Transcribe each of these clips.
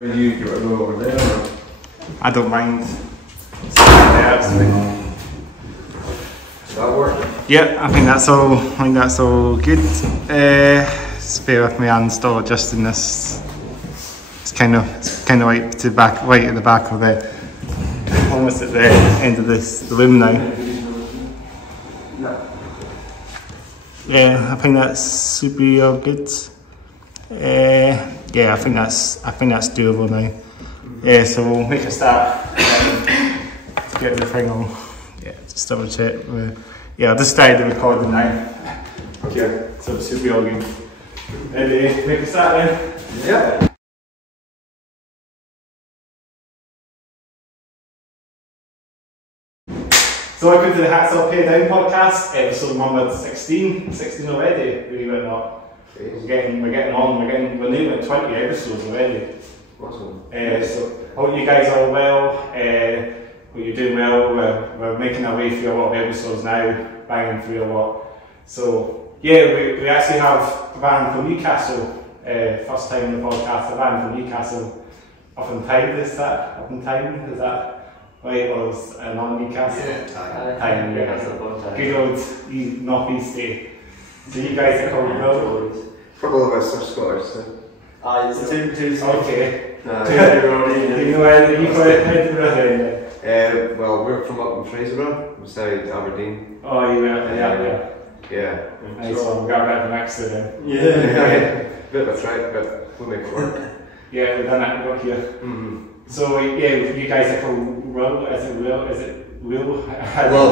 You want to go over there? Or? I don't mind. Does that work? Yeah, I think that's all. Good. Just bear with me, I'm still adjusting this. It's kind of right at the back of the, almost at the end of the room now. Yeah, I think that's super good. Yeah, I think that's doable now. Yeah, so we'll make a start. Get the thing on. Yeah, just double check. Yeah, I'll just start the recording now. Okay, so it should be all good. Ready? Make a start then? Yeah. So welcome to the Hats Off Pay Down podcast, episode number 16 already, believe it or not. We're getting on, we're nearly at 20 episodes already. Awesome. So hope you guys are well, hope you're doing well. We're making our way through a lot of episodes now, banging through a lot. So yeah, we actually have a band from Newcastle, first time in the podcast, a band from Newcastle. Up in time, is that right, or is it non-Newcastle? Yeah, time, yeah. Good old north-east day. So you guys are called Will? A couple of us are Scottish, so. It's two. Okay. Do you know where you Edinburgh then? Well, we're from up in Fraserburgh, beside Aberdeen. Oh, you were, yeah. Yeah. Nice one, we got a bit of an accent then. Yeah. Bit of a trek, but we'll make it work. Yeah, we've done that, we got here. Mm-hmm. So yeah, you guys are called Will, is it Will? Well,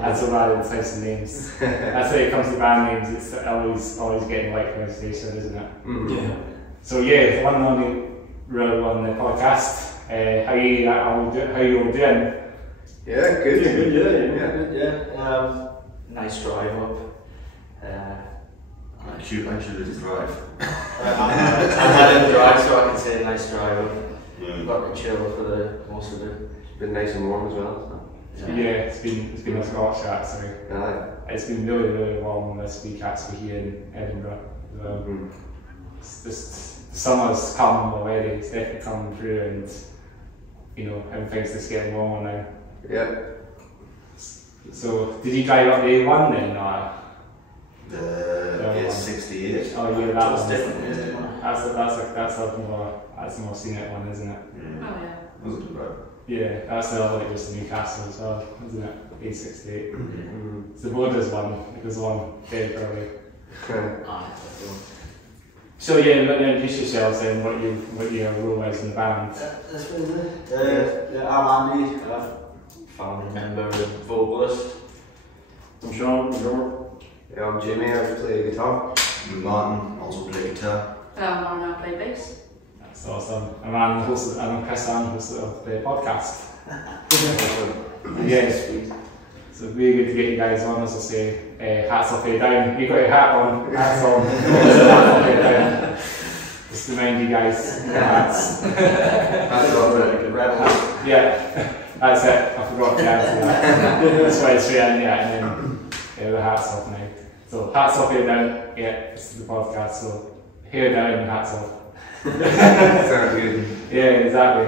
that's a lot of types of names. That's when it comes to band names, it's always getting right pronunciation, isn't it? Mm-hmm. Yeah. So yeah, one and only Will on the podcast. How you all doing? Yeah, good. Yeah. Nice drive up. I should drive. I had a drive, so I can say nice drive up. Yeah. Got to chill for the most of it. It's been nice and warm as well. So. Yeah, it's been a Scotch actually. It's been really warm this week actually here in Edinburgh. The summer's come already. It's definitely coming through, and everything's just getting warmer now. Yeah. So did you drive up the A1 then, or? The 68. Oh yeah, that was different, isn't it? That's the more scenic one, isn't it? Yeah. Oh yeah. Wasn't too bad. Yeah, that's the other like just Newcastle as well, isn't it? A68. Mm-hmm. It's the Borders one, because the one dead early. So yeah, introduce yourselves then, what your role is in the band. I'm Andy, I'm a family member and vocalist. I'm Sean. Yeah, I'm Jimmy, I play guitar. I'm Martin, also play guitar. I play bass. That's awesome. And I'm Chris, host of the podcast. Yeah, sweet. So really good to get you guys on, as I say. Hats off, head down. You got your hat on, hats on. Hats off, head down. Just to remind you guys, hats. That's all right. Rebels. Yeah, that's it. I forgot to answer that. That's why it's straight in, and then the hats off now. So hats off, head down. Yeah, this is the podcast. So hair down and hats off. Sounds good. Yeah, exactly.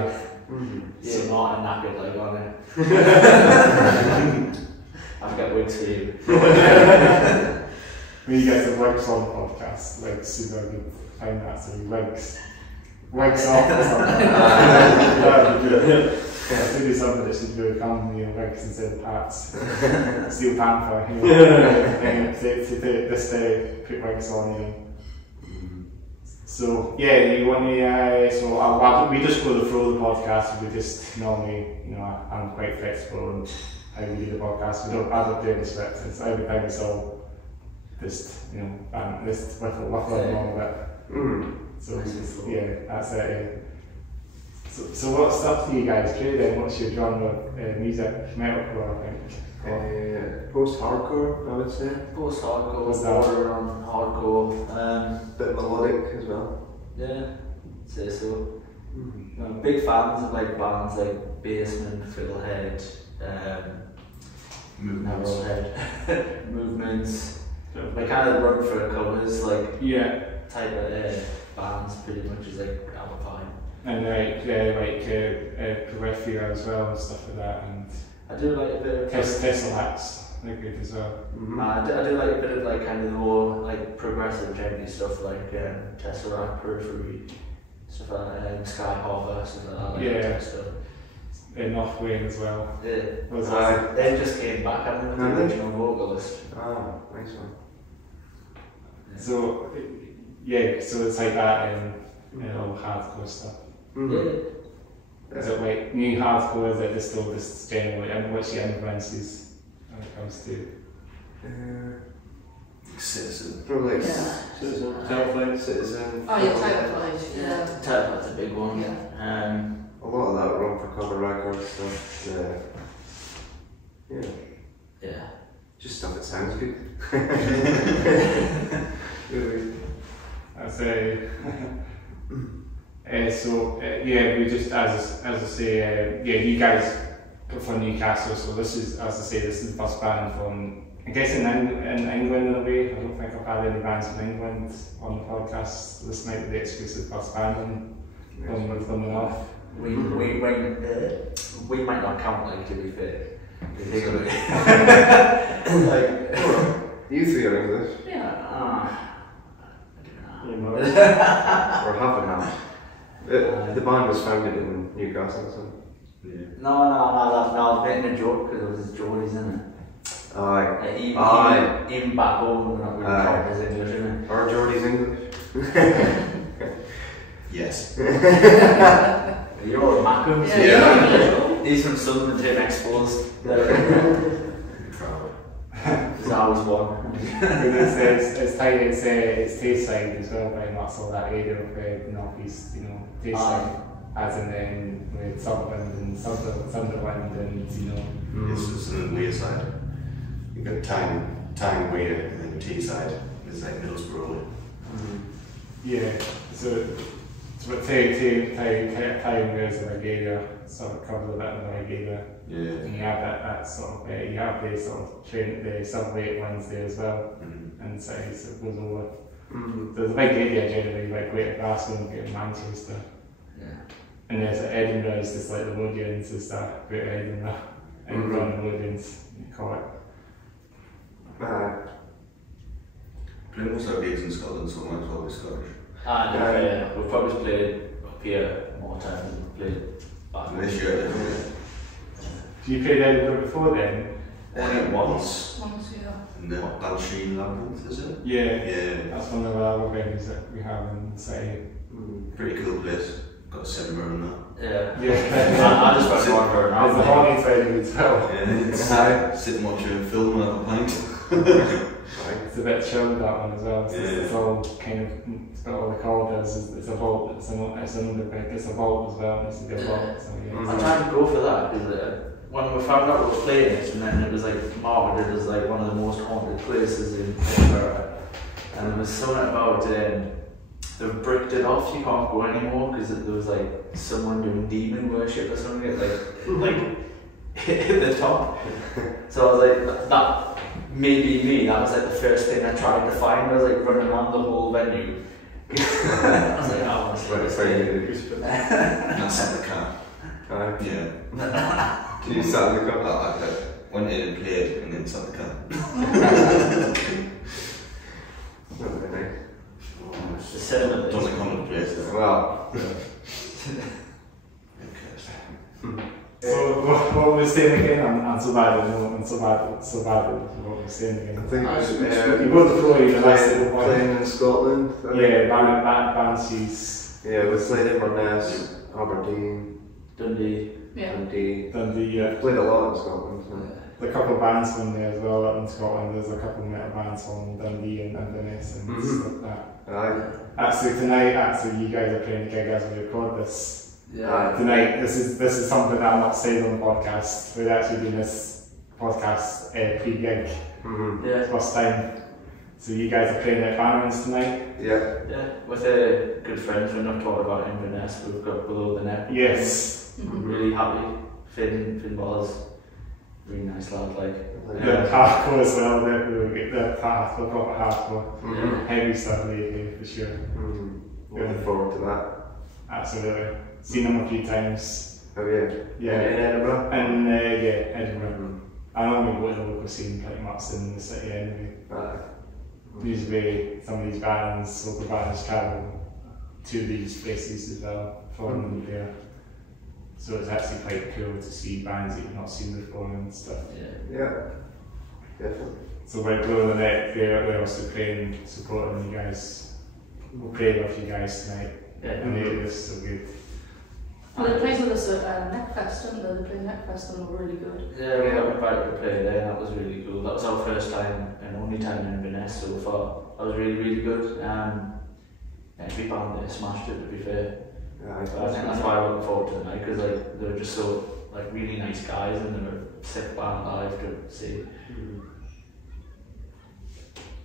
Mm-hmm. Yeah, not a knackered like on it. I've got wigs for you. When you guys have wigs on the podcast, like super good. Find that, so wigs off or something. That would be good. That's really something that should really come with wigs instead of hats. Steel Panther, to put wigs on, So yeah, you want to? We just go through the podcast. We just normally, I'm quite flexible on how we do the podcast. I don't do any scripts. It's everything is all just just with along with it. So yeah, that's it. So what stuff do you guys do then? What's your genre of music? Metalcore, I think. Post-hardcore, I would say. Post-hardcore, What's that? border on hardcore. Bit melodic as well. Yeah, say so. I'm big fans of like bands like Basement, Fiddlehead, Narrowhead, Movements. They kind of run for covers, like Yeah. type of bands pretty much is like our vibe. And Peripheral as well and stuff like that, and I do like a bit of Tesselacks, they're good as well. I do like a bit of like kind of the more like progressive gently stuff like Tesseract, Periphery, stuff like that, Sky Harbor, stuff like that. Like that stuff. North Wayne as well. Yeah. They just came back, I remember the original vocalist. Oh, nice one. Yeah. So it's like that and all hardcore stuff. Yeah. Is it like new hardcore, is it just still just generally, and what's your influences when it comes to? Citizen. Probably Citizen. Citizen. Oh, yeah, Title Flight. Yeah. That's a big one. Yeah. A lot of that Run for Cover records stuff. Yeah. Just stuff that sounds good. I'd say. We just, as I say, you guys come from Newcastle, so this is, as I say, this is the first band from, I guess in England in a way. I don't think I've had any bands from England on the podcast. This might be the exclusive first band with them enough. We might not count, like, to be fair. You three are English. Yeah. Or half and half. The band was founded in Newcastle, so. Yeah. No, I was making a joke because it was Geordie's, isn't it? Aye. Even back home, we're not really count as English, isn't it? Are Geordie's English? Yes. You're a Mackham. Yeah. He's from Southern Tim Exposed. Proud. There's always one. It's tight, it's Tayside as well, very much all that area of the North East, Tayside, as in with Sunderland and Sunderland and, This is the Weir side. You've got Tyne, Weir, and then the Teesside. It's like Middlesbrough. Yeah, so but Tyne Weir's like area, sort of covers a bit of like area. Yeah. And you have that sort of, you have the sort of the sub-weight ones there as well, and so it goes over. There's a big area generally, like Greater Glasgow and Greater Manchester. Yeah. And there's Edinburgh, is just like the Lothians and stuff, Greater Edinburgh. Edinburgh and the Lothians, you call it. Playing most of our gigs in Scotland, so might as well be Scottish. We've probably played up here more times than we've played back This year, You played Edinburgh before then? once. And the Banshee Labyrinth, is it? Yeah. Yeah. That's one of our other venues that we have in the city. Pretty cool place. Got a cinema and that. Yeah. I just went wonder. There's a Hornets venue as well. Yeah, sit and watch a film and have a pint. It's a bit chilled, that one as well. It's all kind of, it's got all the corridors, it's a vault, it's a vault as well, it's a good vault. So, I tried to go for that because when we found out we were playing it, and then it was like marketed as like one of the most haunted places in Edinburgh, and there was something about they've bricked it off, you can't go anymore because there was like someone doing demon worship or something like hit the top. So I was like, that may be me. That was like the first thing I tried to find. I was like running around the whole venue. I was like, I want to see this thing. I sat in the car. Yeah. You sat in the car? I went in and played and then sat in the car. Not very nice. The cinema. Don't like coming to the place. Well. What were we saying again? I'm so bad at what we're saying again. I think it was you got the floor, you playing in Scotland. Banshees. Yeah, we played Inverness, Aberdeen, Dundee. Dundee. Played a lot in Scotland. So. There's a couple of bands from there as well up in Scotland. There's a couple of metal bands from Dundee and Inverness and stuff like that. Aye. Actually, tonight, you guys are playing a gig as we record this. Yeah. Tonight, this is something that I'm not saying on the podcast. We're actually doing this podcast pre-gig. Yeah. First time. So you guys are playing at Bannerman's tonight? Yeah. Yeah, with good friends. We're not talking about Inverness, we've got Below the Neck. Yes. Really happy. Finn Ball's really nice lad, like. The hardcore as well, the proper hardcore. Yeah. Heavy stuff lately, for sure. Looking forward to that. Absolutely. Seen them a few times. Oh yeah. Yeah. In Edinburgh. And yeah, Edinburgh. I only go to the local scene pretty much in the city anyway. Usually some of these bands, local bands, travel to these places as well for them there. So it's actually quite cool to see bands that you've not seen before and stuff. Yeah, definitely. So we're Below the Neck, they're also playing, supporting you guys. We'll play with you guys tonight. And they're just so good. Well, they played with us at Neckfest, didn't they? They played Neckfest and they were really good. Yeah, we got invited to play there, and that was really cool. That was our first time and only time in Inverness so far. That was really good. Every band there smashed it, to be fair. Yeah, I think that's why I'm looking forward to tonight, because like they're just so like really nice guys and they're a sick band live to see.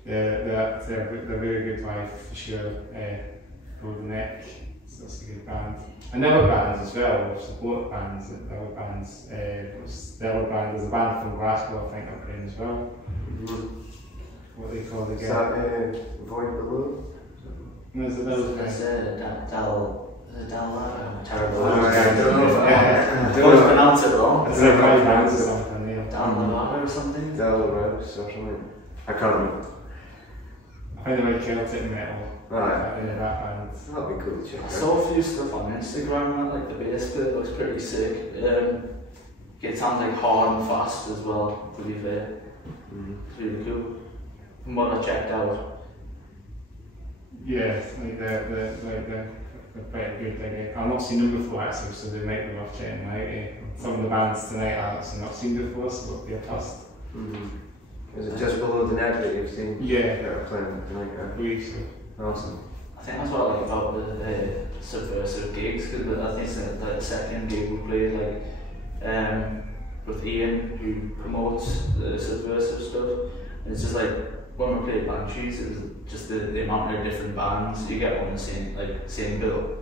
Yeah, they're very good live for sure. Below the Neck, so that's a good band. And other bands as well, support bands, other bands. The other band, there's a band from Glasgow I think are playing as well. What they call Is again? that Void Below? No, there's another It's band. terrible. I don't know if I always pronounce it wrong. It's like 5 bands or something, yeah. Dallavada or something? Del Rose or something. I can't remember. I find them like Celtic metal. Right. In that band. That'd be cool to check I out. saw a few stuff on Instagram, like the bass player looks pretty sick. It sounds like hard and fast as well, to be fair. It's really cool. From what I checked out. Yeah, like they're pretty good. Like, I've not seen them before actually, so they might be worth checking out. Some of the bands tonight I've actually not seen before, so it'll be a test. Is it just Below the Neck that you've seen? Yeah. That are playing tonight? Really so. Awesome. I think that's what I like about the subversive gigs, because I think it's like the second gig we played, like with Ian, who promotes the subversive stuff. And it's just like when we played Banshees, it was just the amount of different bands you get on the same bill.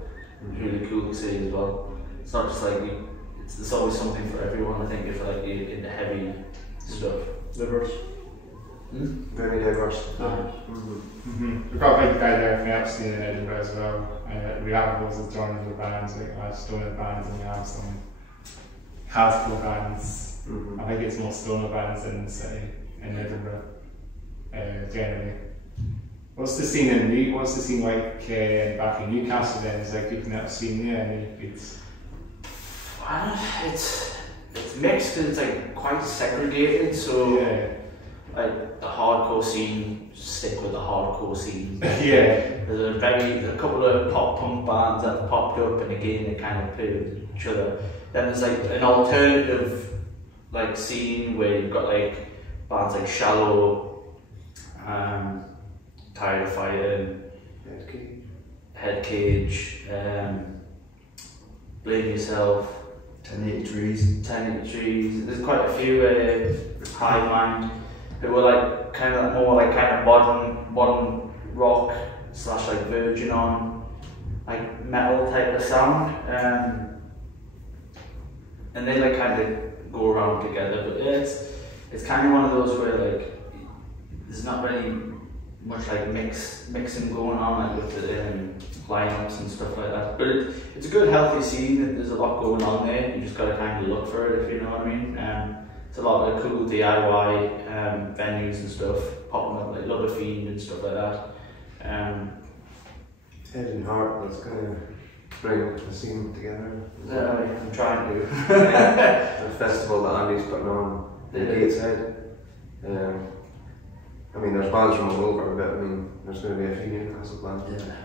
It's really cool to see as well. It's not just like there's always something for everyone. I think if like you're into heavy stuff. Diverse. Very diverse. We've got a big guy there from Epstein in Edinburgh as well. We have loads of genres of bands, like stoner bands, and we have some hardcore bands. I think it's more stoner bands in the city in Edinburgh, generally. What's the scene like back in Newcastle then? Is like good metal scene there? Any good? It's mixed because it's like quite segregated. So Yeah. like the hardcore scene, stick with the hardcore scene. Yeah. There's a couple of pop punk bands that have popped up, and again they kind of play with each other. Then there's like an alternative like scene where you've got like bands like Shallow, Tired of Fighting, Head Cage, Blame Yourself, 1080 Trees. 1080 Trees. There's quite a few Hive Mind who were like kind of more like kind of modern rock / like Virgin on like metal type of sound, and they like kind of go around together. But yeah, it's kind of one of those where like there's not really much like mixing going on like with the lineups and stuff like that. But it's a good healthy scene. There's a lot going on there. You just got to kind of look for it, if you know what I mean. It's a lot of cool DIY venues and stuff popping up, like Love a Fiend and stuff like that. Head and Heart, that's going to bring the scene together. I'm trying to. The festival that Andy's putting on in Gateshead. I mean, there's bands from all over, but I mean, there's going to be a few Newcastle bands. Yeah.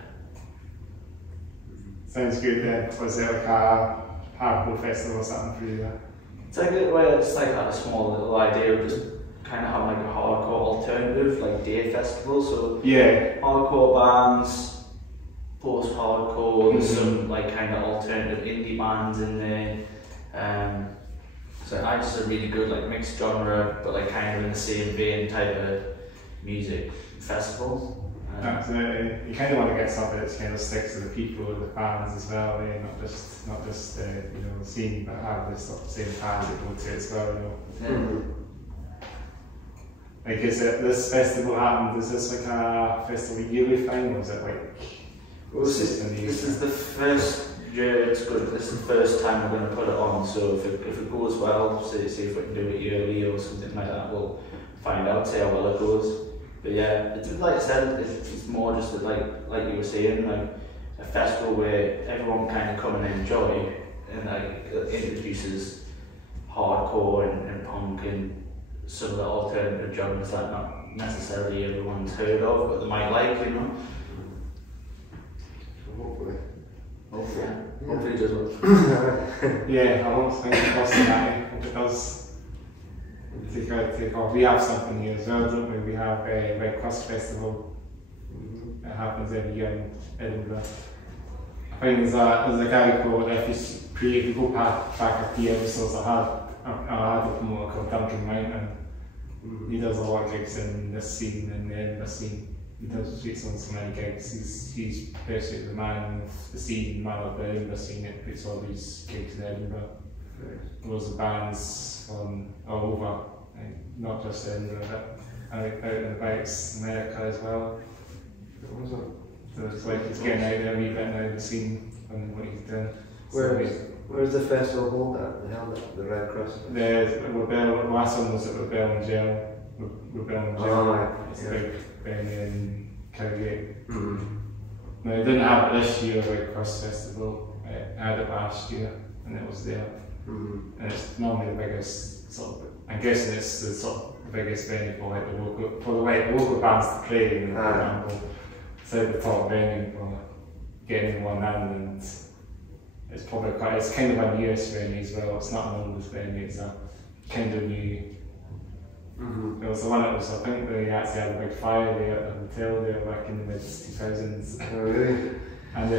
Sounds good then. Was it like a hardcore festival or something for you then? It's like a way I just like had a small little idea of just kind of having like a hardcore alternative, like day festival. So yeah, hardcore bands, post-hardcore, there's some like kind of alternative indie bands in there. So I just a really good like mixed genre, but like kind of in the same vein type of music festival. absolutely. You kind of want to get something that kind of sticks to the people, the fans as well. Not just you know the scene, but have this sort of same fans that go to it as well. You know. Like, is it this festival happened? Is this like a festival yearly thing, or is it like? Well, this is the first year it's good. This is the first time we're going to put it on. So if it goes well, see if we can do it yearly or something like that. We'll find out, see how well it goes. But yeah, it's like I said, it's more just like you were saying, like a festival where everyone kind of come and enjoy, and like it introduces hardcore and punk and some of the alternative genres that not necessarily everyone's heard of, but they might like, you know. Hopefully. Hopefully it does well. Yeah, I won't think it costs that. If it does take off. We have something here as well, don't we? We have a Red Cross Festival. It happens every year in Edinburgh. I think there's a guy called, if you go back a few episodes, I had a promoter called Duncan Mountain. He does a lot of gigs in this scene, in the Edinburgh scene. He does streets on so many gigs. He's basically the man of the scene, man of the Edinburgh scene that puts all these gigs in Edinburgh. Loads of bands all over, not just Edinburgh, but out in the bikes, America as well. So it's like he's getting out there a wee bit now, the scene, and what he's doing. Where's the festival held at? The Red Cross? The last one was at Belle Angele. Belle Angele. It's a big venue in Calgary. Now, they didn't have it this year, Red Cross Festival. It had it last year, and it was there. And it's normally the biggest I'm guessing it's the the biggest venue for like the local bands to play. For example, it's like the top venue for getting one in, and it's kind of a newest venue as well. It's not an oldest venue. It's a kind of new. It was the one that was, I think they actually had a big fire there at the hotel there back in the mid-2000s. Oh really? And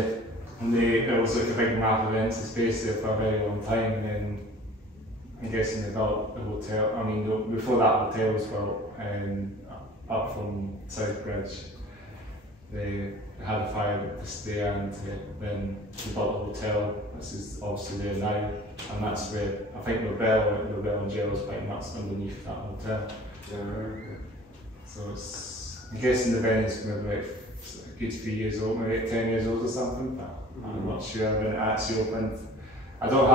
it was like a big map event, it's based there for a very long time, and then I'm guessing they built the hotel. I mean, before that hotel was built, up from Southbridge, they had a fire there, and then they built the hotel. This is obviously there now, and that's where I think the Belle Angele is quite nuts underneath that hotel. So it's, I'm guessing the venue's maybe like a good few years old, maybe 10 years old or something, but I'm not sure when it actually opened. I don't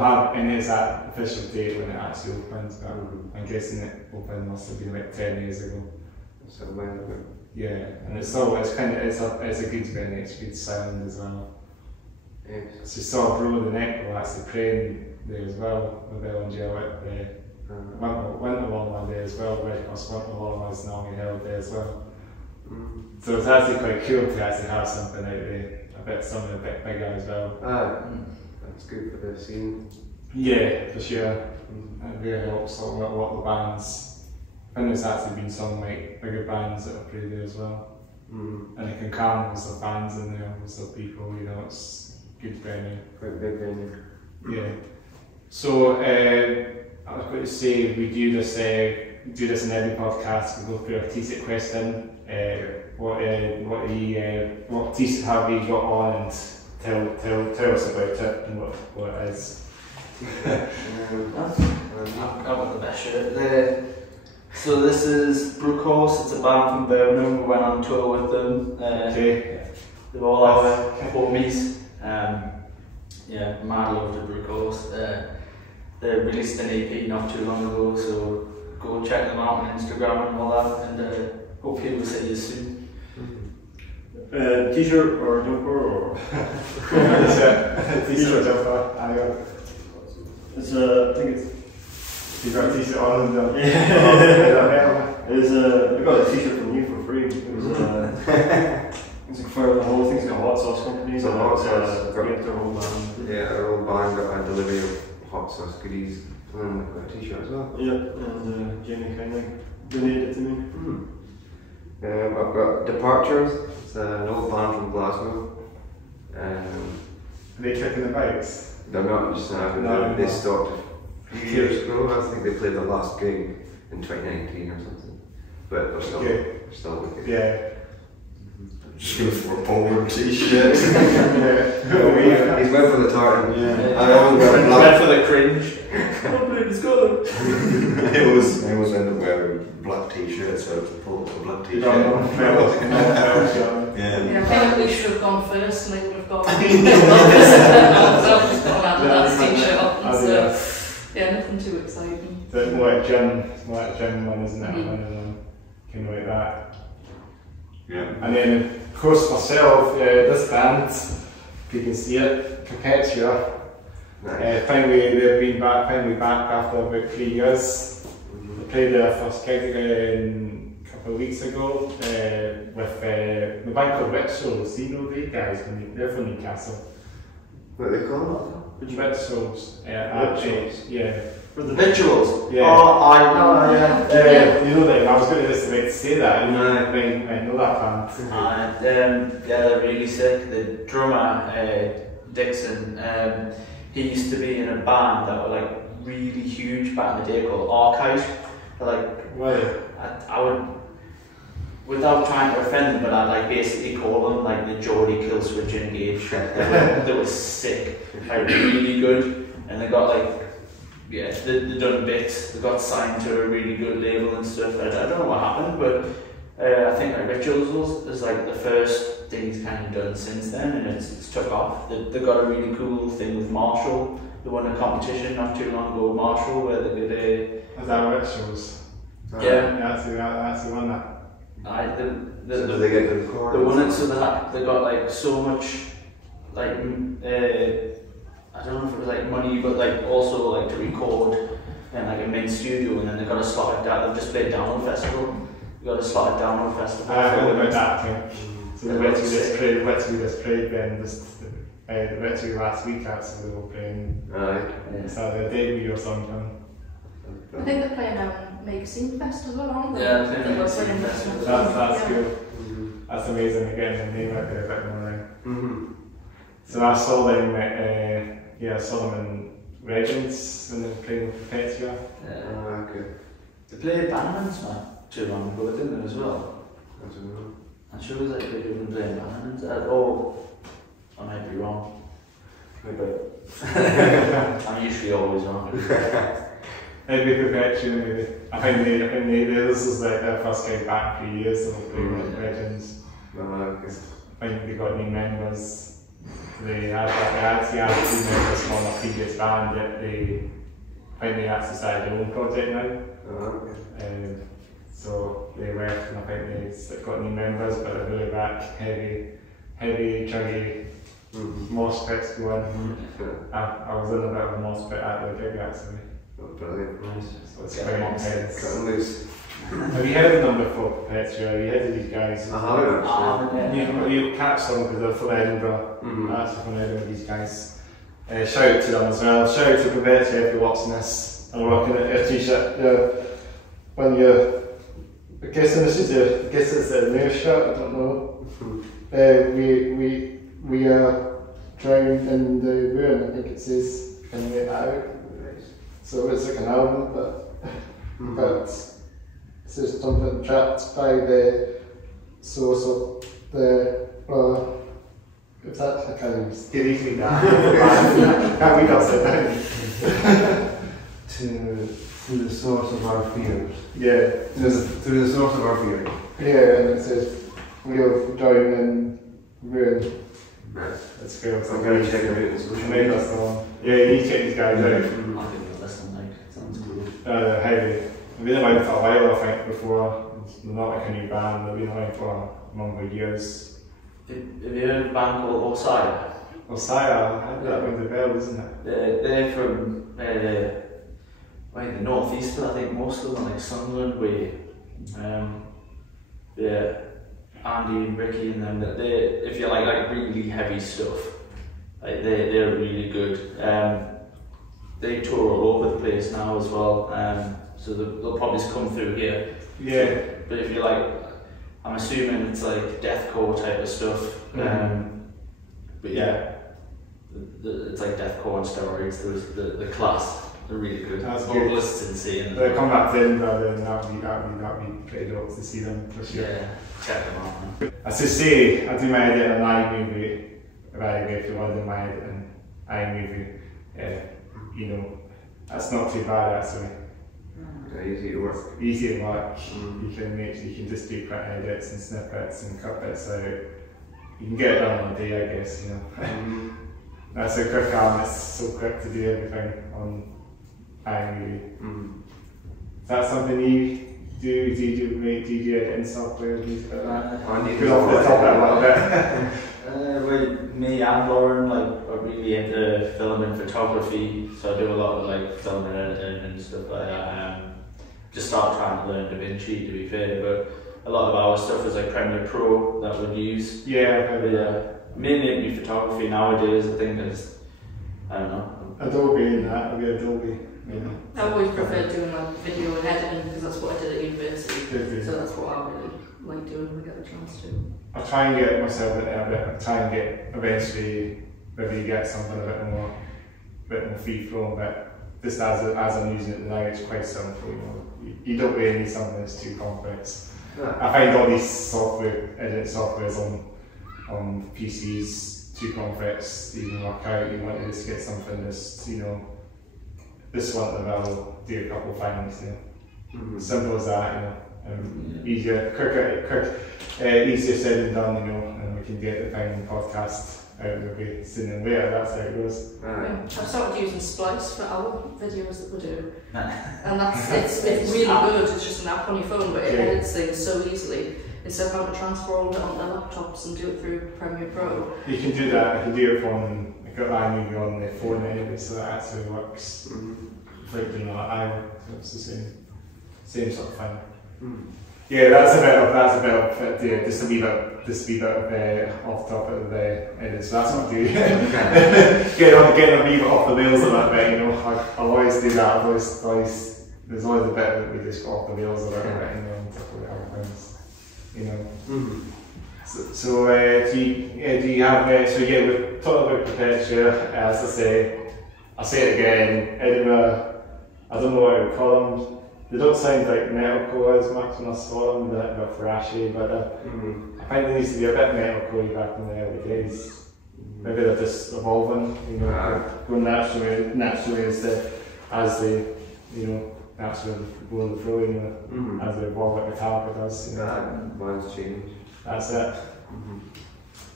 have any exact official date when it actually opened, but I'm guessing it opened must have been like 10 years ago. So a while ago. Yeah, and it's a good venue, it's good sound as well. Yes. So you saw Below the Neck were actually playing there as well, with Belle Angele at the Winter Long there as well. Red Cross Winter Long was normally held there as well. So it's actually quite cool to actually have something out there, something a bit bigger as well. That's good for the scene. Yeah, for sure. It really helps a lot of the bands. I think there's actually been some like bigger bands that have played there as well. And it can calm lots of bands in there, lots of people, you know, it's a good venue. Quite a big venue. Yeah. So I was going to say we do this in every podcast. We go through a T-shirt question. What T-shirt have you got on, and tell us about it and what it is. I've got the best shirt. So this is Brookhorse, it's a band from Birmingham. We went on tour with them. They're all our homies. Yeah, mad love to Brookhorse. They released an EP not too long ago, so go check them out on Instagram and all that, and hopefully we'll see you soon. T-shirt or jumper or T-shirt jumper. It's I think it's. You got a T-shirt on and I got a T-shirt from you for free. It was it's like for the whole thing's got hot sauce companies. So hot sauce. Their whole band. Yeah, our old band got a delivery of hot sauce goodies and a T-shirt as well. Yeah, and Jamie kindly donated it to me. I've got Departures. It's an old band from Glasgow. Are they kicking the bikes? They're not just now, they stopped a few years ago. I think they played their last gig in 2019 or something. But they're still wicked. Yeah. Just go for a polar T-shirt. He's went for the tartan. Yeah. I always got Went for the cringe. I always end up wearing black t-shirt, so pull up a black t-shirt. Yeah, Yeah. I think we should have gone first and they would have gone. So I've just gone out that t-shirt up and stuff. Yeah, nothing too exciting. So it's more like gym one, isn't it? One of them, kind of like that. Yeah. And then, of course, myself, this band, if you can see it, Perpetua. Nice. Finally back after about 3 years. They played their first gig a couple of weeks ago with the band called Rituals. You know these guys, they're from Newcastle. What are they called? Rituals. Rituals? Yeah. For the visuals? Yeah. Oh, I know, yeah. You know them, I was going to just like to say that, and I know that band. Yeah, they're really sick. The drummer, Dixon, he used to be in a band that were like really huge back in the day called Archive. I would, without trying to offend them, but I'd like basically call them like the Geordie Killswitch Engage. They were sick, like really good, and they got like, yeah, they done bits. They got signed to a really good label and stuff. I don't know what happened, but I think like Rituals is like the first thing he's kind of done since then, and it's took off. They got a really cool thing with Marshall. They won a competition not too long ago with Marshall where they did a. Is that Rituals? Yeah. That's the one that. So do they get the record? They won it, so they got like so much, like I don't know if it was like money, but like also like to record in like a main studio, and then they got a slot at that. They've just played Download Festival. They got a slot at Download Festival. I heard about that thing. So the Rituals just played then the Rituals last week actually they were playing. Right. So their debut or something. I think they're playing Magazine Festival, aren't they? Yeah, they're playing They're Magazine playing Festival. That's yeah. cool. That's amazing. Again, the name out there a bit more. Mm-hmm. So I saw them. I saw them in Regents when they were playing with Perpetua. Yeah. Okay. They played Bannerman's not too long ago, didn't they, as well? I don't know. I'm sure it was like they've been playing Bannerman's. Oh, I might be wrong. Maybe. I'm usually always wrong. Maybe Perpetua, maybe. I think this is like their first game back in 3 years, so they're playing with Regents. Okay. I think they got new members. They actually had 2 members from a previous band that I think they actually started their own project now. Okay. So they left and I think they got new members, but they're really back heavy, chuggy mosh pits going. I was in a bit of a mosh pit at the gig actually. Oh, brilliant. Nice. So it's quite intense. Cutting loose. Have you heard of them before, Perpetua? Have you heard of these guys? I haven't actually. You catch them because they're from Edinburgh. Mm-hmm. Actually from Edinburgh, these guys. Shout out to them as well. Shout out to Perpetua if you're watching this and rocking a t-shirt. When you're, I guess it's a new shirt, I don't know. We are drowned in the ruin, I think it says, and we're out. So it's like an album, but it says something trapped by the source of the, if that, I can't even get easily down. Can't read upside down. To the source of our fears. Yeah. To the source of our fears. Yeah, and it says, we are drowned in ruin. Nice. That's cool. I'm going to check them out in social Maybe media. that's the one. Yeah, you need to check these guys out. I think you'll listen, like, it sounds cool. Heavy. They've been around for a while, I think, before. They're not like a new band, they've been around for a number of years. Have you heard of a band called Osaya? Osaya, that rings a bell, isn't it? They're from the northeast, I think most of them, like Sunderland way. Yeah, Andy and Ricky and them. If you like really heavy stuff, like they're really good. They tour all over the place now as well. So they'll probably just come through here. Yeah. But if you like, I'm assuming it's like deathcore type of stuff. But yeah, it's like deathcore and steroids. There's the class. They're really good. That's good. Vocalists insane. They'll come back to Edinburgh, then that'll be pretty dope to see them for sure. Yeah, check them out, man. As I say, I do my edit on iMovie. If you want to do my edit on iMovie, you know, that's not too bad actually. Easy to work. Easy to work. You can just do quick edits and snippets and cut bits out. You can get it done in a day, I guess, you know. That's a quick arm, it's so quick to do everything on iMovie. Is that something you do? Do you do editing software and things like that? Get off the topic a little bit. Well, me and Lauren are really into film and photography, so I do a lot of film and editing and stuff like that. Just started trying to learn DaVinci, to be fair, but a lot of our stuff is Premiere Pro that we'd use. Mainly into photography nowadays, I think, is, I don't know. Adobe and that, I'll be Adobe. I always preferred doing video and editing because that's what I did at university. So that's what I really like doing when I get the chance to. I'll try and get myself into a bit. I'll try and get eventually maybe get something a bit more free flowing, but just as I'm using it now, it's quite simple. You don't really need something that's too complex. I find all these editing softwares on PCs too complex to even work out. You want to just get something that's this one that will do a couple of things. Simple as that. Easier, quicker, easier said than done. And we can get the final podcast out maybe sooner than later. That's how it goes. I've started using Splice for our videos that we do, and it's really good. It's just an app on your phone, but it edits things so easily. Instead of having to transfer all of it on their laptops and do it through Premiere Pro. You can do that. I can do it from. I've got iMovie on the phone anyway, so that actually works. Like doing that iMovie, so it's the same sort of thing. Yeah, that's a bit of just a wee bit of off topic of the edit. So that's what I do. Getting a wee bit off the rails a little bit. I'll always do that. There's always a bit that we just go off the rails a little bit, and talk about other things. So do you have? We're talking about perpetua. As I say, I'll say it again. Edinburgh. I don't know what I would call them. They don't sound like metalcore as much when I saw them. They're a bit thrashy, but I find there needs to be a bit metalcore back in the early days. Maybe they're just evolving, going naturally as they naturally go the flow, as they evolve like Metallica does. Mine's changed. That's it.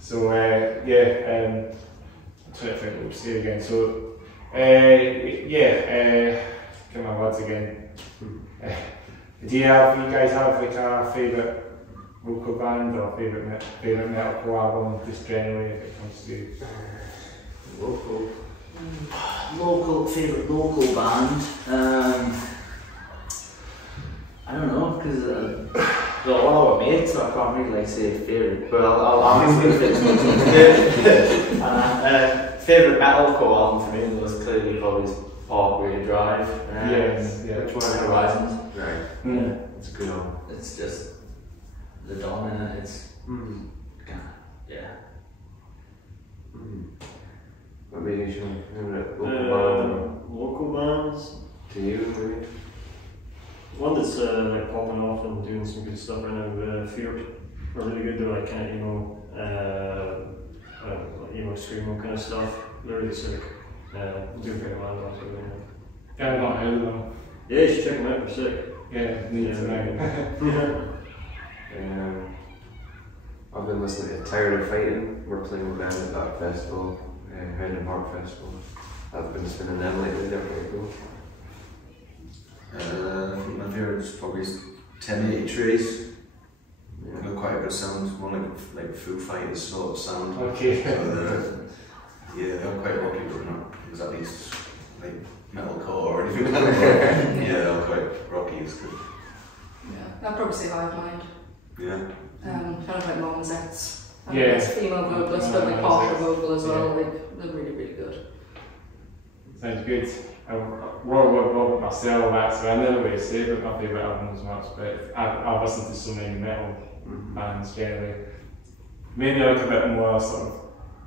So I'm trying to think what we'll say again. So get my words again. Do you guys have a favourite local band or favourite metalcore album, just generally if it comes to favourite local band? I don't know, because they're all our mates, so I can't really say favourite, but I'll favourite metalcore album for me was clearly probably Parkway Drive. Which one? Horizons. Right. It's a good one. It's just the dominant. It's What made you show local bands? To you, maybe? One that's popping off and doing some good stuff right now. Fear are really good. They're screamo kind of stuff. They're really sick. Doing very well. Yeah, I've not heard of them. Yeah, you should check them out. They're sick. Yeah, need to know. I've been listening to Tired of Fighting. We're playing with them at that festival, Edinburgh Festival. I've been spinning them lately. They're pretty cool. I think my favourite is probably 1080 Trees. They've got quite a good sound, more like Foo Fighters sort of sound. Okay. They're quite rocky, but not exactly like metalcore or anything like that. They're quite rocky, it's good. I'd probably say Hive Mind. Kind of like Mom's Ex. It's female vocalist, but like partial vocal as well. They're really, really good. Sounds good. What myself, actually, I never really say about my favourite album as much, but I've listened to so many metal bands generally. Maybe like a bit more sort of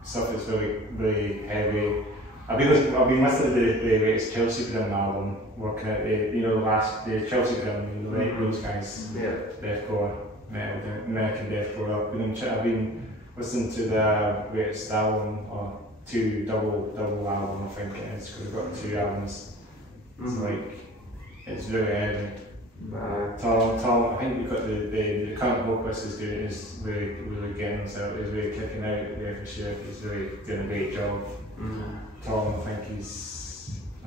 stuff that's really, really heavy. I've been listening to the latest Chelsea Film album, working at the Chelsea Film, those guys, deathcore, American deathcore. I've been listening to the latest album, or double album, I think it is, because we've got 2 albums. It's it's very evident. Nah. Tom, I think we've got the current vocalist is really getting himself, he's really kicking out there for sure, he's really doing a great job. Tom, I think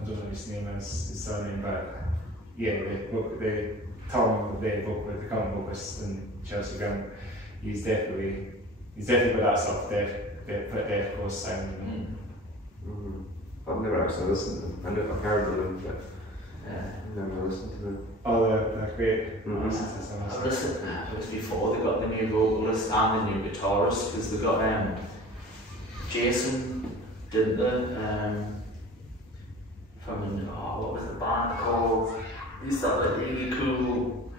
I don't know his name is, his surname, but yeah, the Tom, the current vocalist in Chelsea Gun, he's definitely got that sort of Death Coast sound. I've never actually listened to them. I've heard of them, but I've never listened to them. Oh, they're great. I listened, it was before they got the new vocalist and the new guitarist, because they got Jason, did from what was the band called? These got like really cool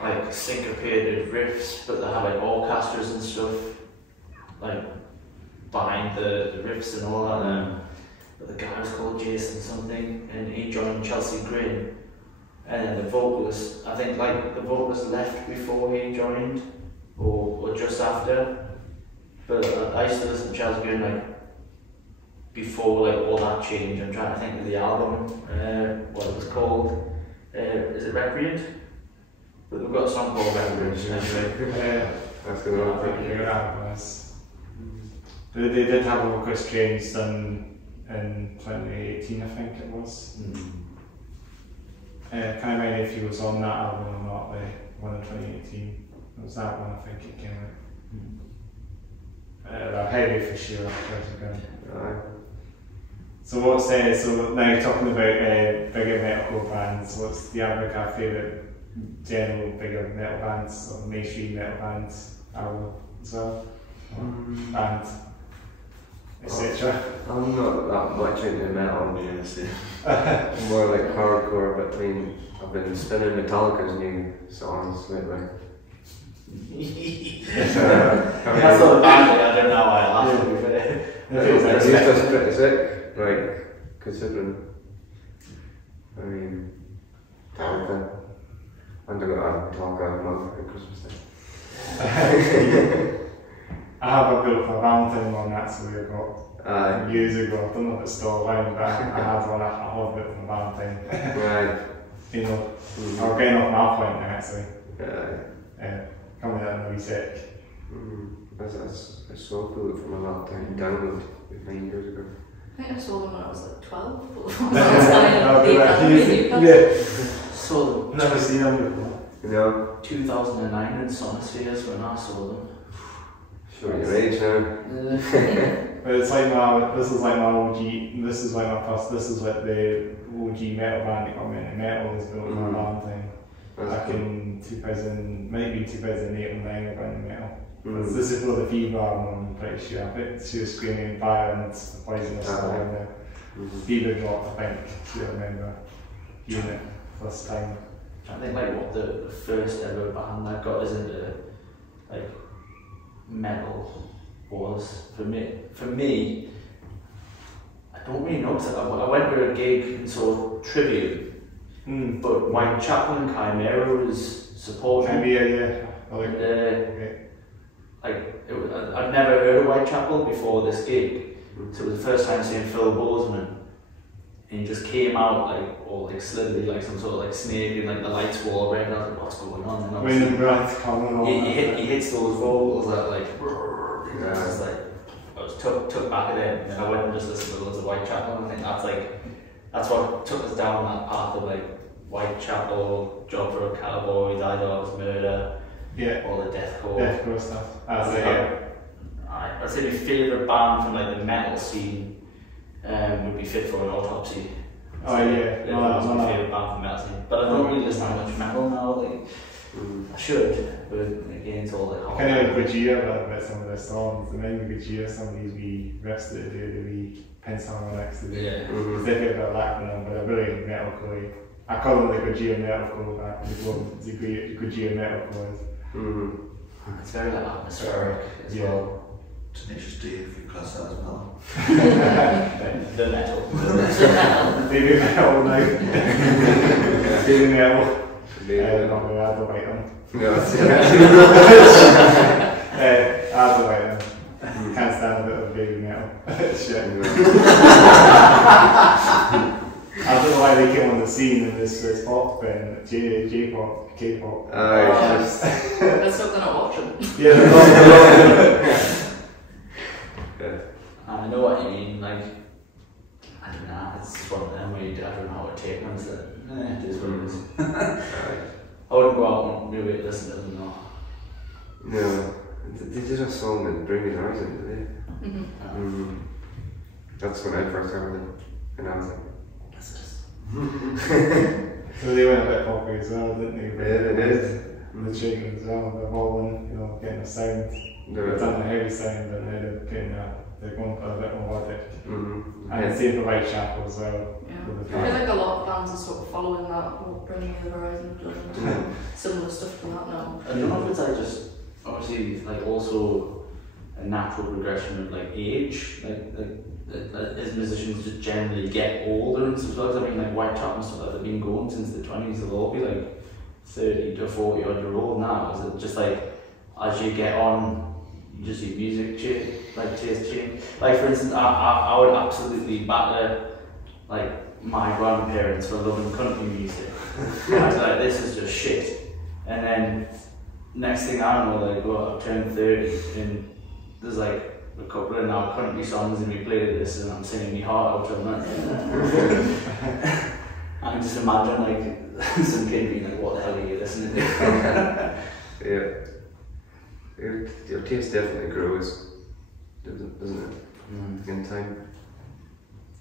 like syncopated riffs, but they have like orchestras and stuff like behind the riffs and all that. But the guy was called Jason something, and he joined Chelsea Grin. And then the vocalist, I think like the vocalist left before he joined, or just after. But I used to listen to Chelsea Grin like before like all that change. I'm trying to think of the album, what it was called. Is it Recreant? But we've got a song called Recreant anyway. That's the one I'm thinking. They did have a vocalist change done in 2018, I think it was. Can't remember if he was on that album or not, the one in 2018. It was that one, I think it came out. They're heavy for sure. So so now talking about bigger metalcore bands, what's the average favourite general bigger metal bands or mainstream metal bands album as well? Band, etc. I'm not that much into metal, I'm more like hardcore, but I mean, I've been spinning Metallica's new songs lately. That's not a band thing, I don't know why I laughed with it. It's just pretty sick, like, considering, I mean, Metallica, and I got Metallica a month for Christmas Day. I have a bit of a Valentine one actually I got years ago. I don't know if it's still around, but I had one. I love it from Valentine. Right. You know, I'm getting off my point now actually. Coming out in the reset. I saw cool from a Valentine download 9 years ago. I think I saw them when I was like 12, but I was So never seen them before. You know? 2009 in Sonospheres when I saw them. Show your age now. But it's like this is like my OG, this is like my first, this is like the OG metal band that got me into metal was built on Valentine. Back in 2000, maybe 2008 or 9 I got into metal. This is for the Fever album, I'm pretty sure. I think she was screaming fire and the poisonous stuff in there. Fever drop, I think, if you remember hearing it first time. I think like what the first ever band I got is into like metal was for me. I don't really know because I went to a gig and saw Tribute, but Whitechapel and Chimera was supporting. Chimera, I'd never heard of Whitechapel before this gig, so it was the first time seeing Phil Bozeman. And he just came out like all like slithery, like some sort of like snake, and like the lights were all red. And I was like, "What's going on?" And obviously, he hits those vocals that like, it's like I was took back at it, and then I went and just listened to loads of Whitechapel. And I think that's what took us down that path of like Whitechapel, Job for a Cowboy, Die Dogs, Murder, all the deathcore stuff. I'd say my favourite band from like the metal scene would be Fit for an Autopsy. Oh yeah, that was my favourite band from metal scene. But I don't really listen to much metal now. Like I should, but again, it's all like hard. Kind of like Gojira about some of their songs. The name of Gojira, some of these wee riffs that they do, the wee pencil harmonics. It's different about that one, but they're really metalcore. I call them the Gojira metalcore back before the Gojira metalcore. It's very like atmospheric as well. Tenacious D, if you class that as metal. The metal. Baby metal now. Baby metal. Not really, I don't like them. I don't like them. Can't stand a bit of baby metal. Shit. don't know why they came on the scene in this pop band, J-pop, K-pop. Let's hope they're not watching. Yeah, they're not. Yeah. I know what you mean, like, I don't know, it's just one of them where I don't know how to take them, so it is what it is. I wouldn't go out and really listen to them, no. No, they did a song with Bring Me the Horizon, did they? That's when I first heard them, and I was like, what's this? So they went a bit poppy as well, didn't they? Yeah, they did. The shaking as well, the rolling, you know, getting a sound. They've done a heavy sound, and now they're going for a bit more melodic. And same for Whitechapel as well. Yeah. I feel like a lot of bands are sort of following that, or bringing the horizon, doing similar stuff to that now. I don't know if it's like just, obviously, like also a natural progression of like age, as musicians just generally get older and stuff like that. I mean, like Whitechapel and stuff like that, they've been going since the 20s, they'll all be like 30 to 40 odd year old now. Is it just like, as you get on, you just see music taste change? Like for instance, I would absolutely batter like my grandparents for loving country music. I'd be like, this is just shit. And then next thing I know, like, well, I've turned 30 and there's like a couple of now country songs in my playlist and I'm singing my heart out to them. I can just imagine like some kid being like, what the hell are you listening to? Yeah. Your taste definitely grows, doesn't it? In time.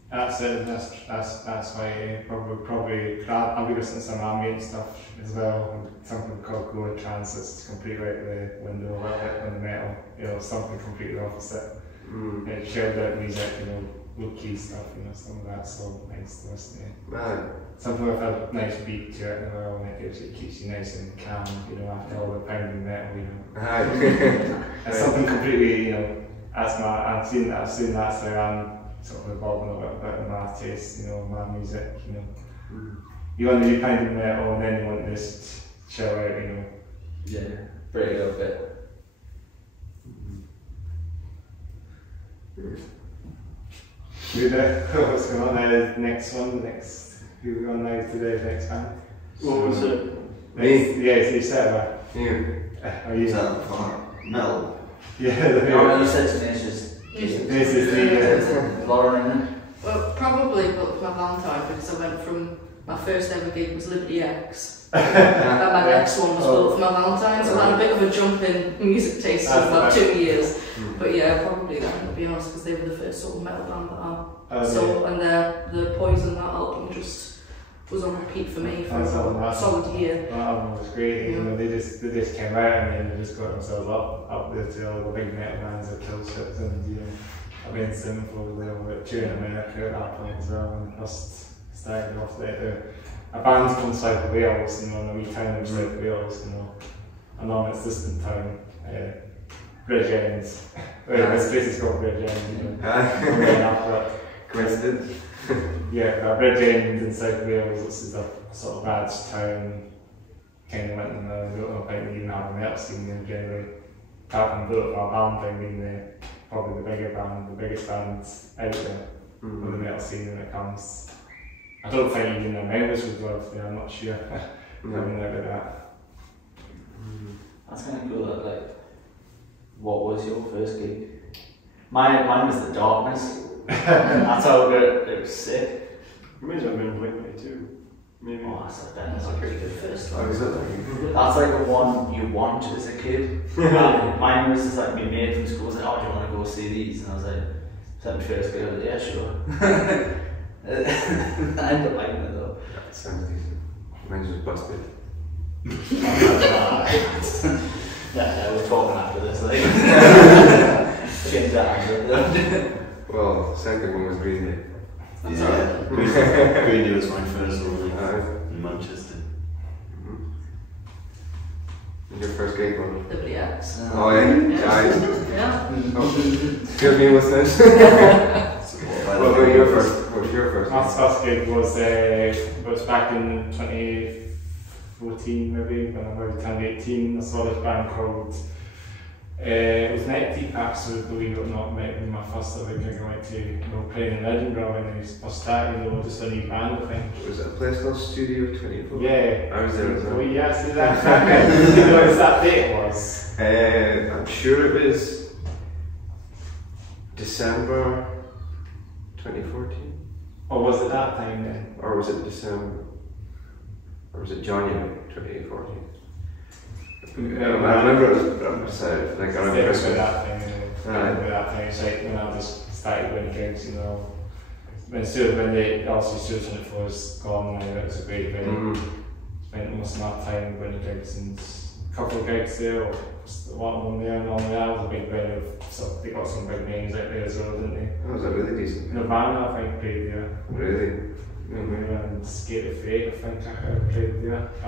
That's it. That's why probably I'll be listening to some ambient stuff as well. Something called Goa Trance that's completely out the window a little bit on the metal. You know, something completely opposite. It's shared out music, you know, low key stuff, you know, some of that. So nice to listen to. Something with a nice beat to it as well, and it keeps you nice and calm, you know, after all the pounding metal, you know. It's something completely, you know. I've seen that, so I'm sort of evolving a little bit in my taste, you know, my music, you know. You want to do pounding metal and then you want to just chill out, you know. Yeah, break it up a bit. What's going on there? Next one, who we on now today, next band? What was it? Me? Yeah, so you said that. You. Are you? Is that for Mel? Yeah, No, you said Tenacious. This is the Lauren in it. Well, probably booked my Valentine because I went from my first ever gig was Liberty X. And my next one was booked for my Valentine, so I had a bit of a jump in music taste for about 2 years. But yeah, probably that, to be honest, because they were the first sort of metal band that I saw, and the Poison, that album just was on repeat for me for a solid year. That album was great, you know, they just came out and then they just got themselves up there to all the big metal bands that killed ships, and you know, I've been sinful with them, touring America at that point as well, when I first started off there. A band from South Wales, you know, in a wee town in South Wales, you know, a non-existent town, Bridge Ends. This place is called Bridge Ends, you know. Coincidence? Yeah, Bridge Ends in South Wales, this is a sort of bad town, kind of went in there. I don't know if I even have a metal scene there generally. Apart from Bullet Valentine being probably the biggest band out there with the metal scene when it comes. I don't think even the members would love there, I'm not sure. Coming out of that. That's kind of cool. That, like, what was your first gig? Mine was The Darkness. That's how good it was. Sick. Might as well have been Blink-182. Maybe. Oh, that's a pretty good first one. Is it? That's like the one you want as a kid. Mine was just like my mate from school was like, oh, do you want to go see these? And I was like, is that my first gig? I was like, yeah, sure. I ended up liking it though. That sounds decent. Mine's just busted. Yeah, we're talking after this. Like, change that answer. Well, second one was Green Day. Yeah, Green Day was my first one in Manchester. Your first gig one? Liberty X. Oh yeah, guys. Yeah. Excuse me, what's this? What was your first? What was your first? My first gig was back in 2014 maybe, when I was 2018. I saw this band called It was Neck Deep actually, believe it or not, met me my first ever gig. I went to playing in Edinburgh when I was starting, just a new band, I think. Was it a place called Studio 24? Yeah. I was there as well. Oh yeah, see that? You know what that date was? I'm sure it was December 2014. Or was it that time then? Or was it December? Or was it January 2014? I remember it was south, like around Christmas. That time, that time, it's like when I just started winning gigs, when they also Susan it was gone now, it was a great venue. Spent most of my time winning gigs and a couple of gigs there, or one of them there, and on there was a big venue, so they got some big names out there as well, didn't they? That was a really decent. Nirvana, I think, played there. Really? And Skate of Fate, I think I played there. I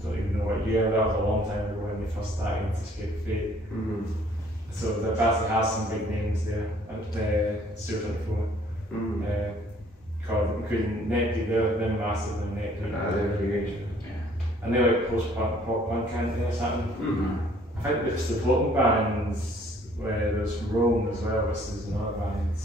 don't even know what year, that was a long time ago when they first started to Skate of Fate. So the basically has some big names there at Super Four. Including Neck Deep, they're massive in Neck Deep. They're huge. And they're like post-punk, pop-punk kind of thing or something. I think it's the vocal bands where there's Rome as well, which is another band.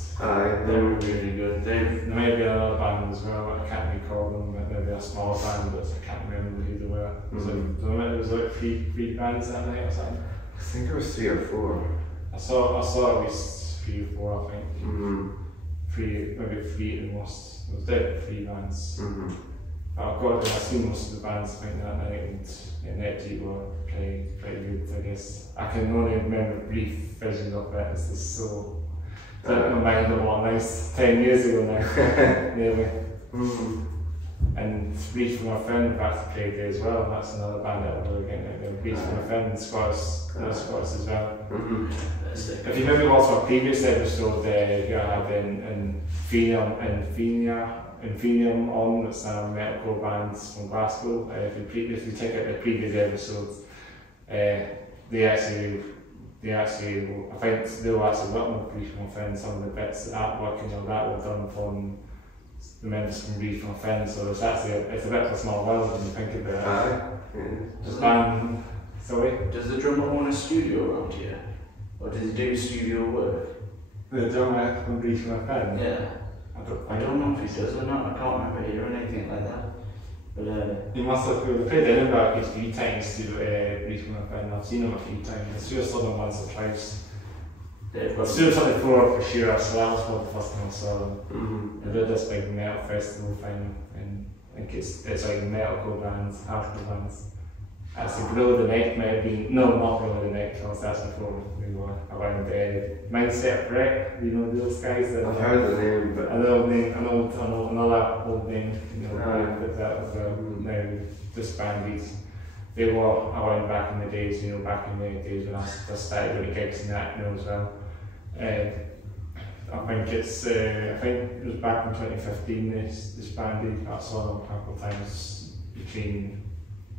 They're really good. There may be another band as well, I can't recall them, but maybe a small band, but I can't remember who they were. It was like three bands that night or something. I think it was 3 or 4. I saw at least 3 or 4, I think. Maybe 3 at the most. It was definitely 3 bands. I've seen most of the bands I think that night, and Neck Deep were pretty good, I guess. I can only remember brief visions of it, it's just so my mind of what nice 10 years ago now, nearly. And Bleed From Within, in fact, played there as well, and that's another band that we're getting out there. Bleed From Within, Scots as well. If you maybe watch our previous episode, you had in Infinium on, it's metalcore bands from Glasgow. If you check out the previous episodes, they actually, I think they'll actually work with Bleed From Within, some of the bits, artwork and all that were done from the members from Bleed From Within, so it's a bit of a small world when you think about it. Does the drummer own a studio around here? Or does he do studio work? The drummer from Bleed From Within? Yeah. I don't know if he does or not, I can't remember hearing anything like that. But he must have played Edinburgh a few times to Bleed From Within. I've seen him a few times. I saw them once or twice. Still something for sure, so that was one of the first time I saw them. They did this big metal festival thing, and I think it's like metalcore bands, hardcore bands. Actually, Below the Neck might have been, no, not Below the Neck, because that's before we were around Mindset Wreck, you know those guys that I've heard the name, but another old name, but that was now disbanded. They were around back in the days, back in the days when I just started doing gigs and that, as well. I think it was back in 2015 they disbanded. I saw them a couple of times between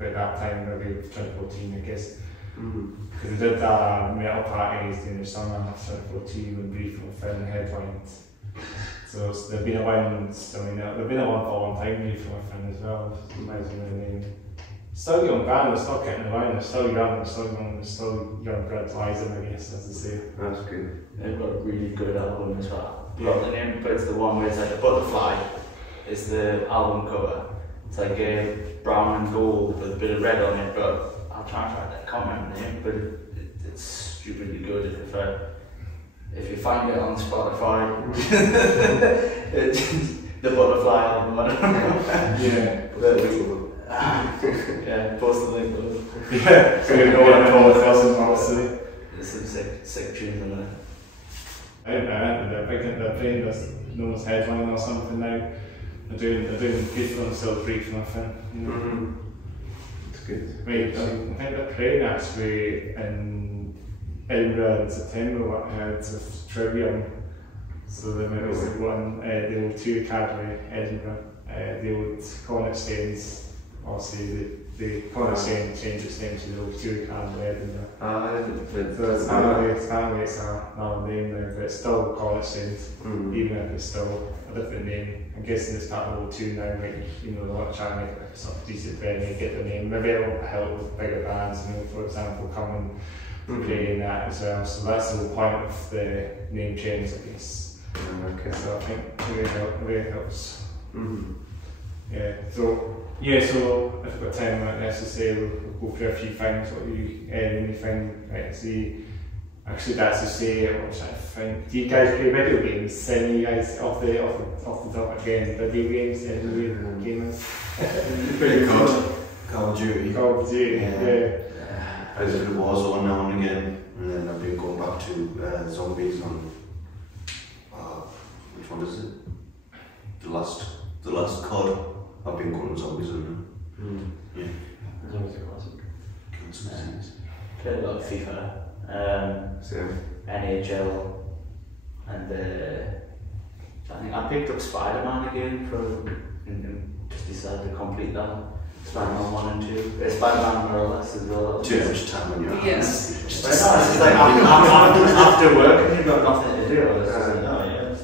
about that time, maybe 2014 I guess. Because they did metal parties in the summer of 2014 when Bleed From Within headlined. So they've been around, they've been around for a long time, Bleed From Within as well. Amazing their name. Still young band, they're still kicking around, they're still young blood rising, I guess, as they say. that's good. they've got a really good album as well. But the name, but it's the one where it's like a butterfly is the album cover. It's like a brown and gold with a bit of red on it, but I'll try and find that. I can't remember the name, but it's stupidly good. If you find it on Spotify, the butterfly album, I don't know. Yeah. Yeah, post the link below. Yeah, so you know what I'm calling it, obviously. There's some sick tunes in there. They're playing this Noah's Headline or something now. They're doing good for themselves, Bleed From Within. It's good. Wait, I think they're playing actually in Edinburgh in September with Trivium. So they might be one, the old 2 Cadbury, Edinburgh, the old Cornet Stains. Obviously, the Cornet Stain changed its name to the old 2 Cadbury, Edinburgh. So it's another name now, but it's still Cornet Stains, even if it's still a different name. I'm guessing it's part of the 2 now, they want to try and make a sort of decent venue, get the name. Maybe it'll help with bigger bands, for example, coming playing that as well. So that's the whole point of the name change, I guess. Okay. So I think it really helps. Mm-hmm. Yeah. So if we've got time, let's just say we'll go through a few things. What you when you find right? See, actually, that's to say. What was I think? Do you guys play video games? Any guys off the top again? Video games? Any gamers? Pretty good. Call of Duty. Call of Duty. Yeah. I just do Warzone now and again, and then I've been going back to zombies on. Which one is it? The last COD. I've been going to zombies on now. Yeah. There's always a classic. Played a lot of FIFA, Same. NHL, and I think I picked up Spider-Man again and just decided to complete that one. Spider-Man 1 and 2. Spider-Man more or less as well. Too much time on your hands. Yes. But no, it's just like after work and you've got nothing to do. It's just like, oh yeah.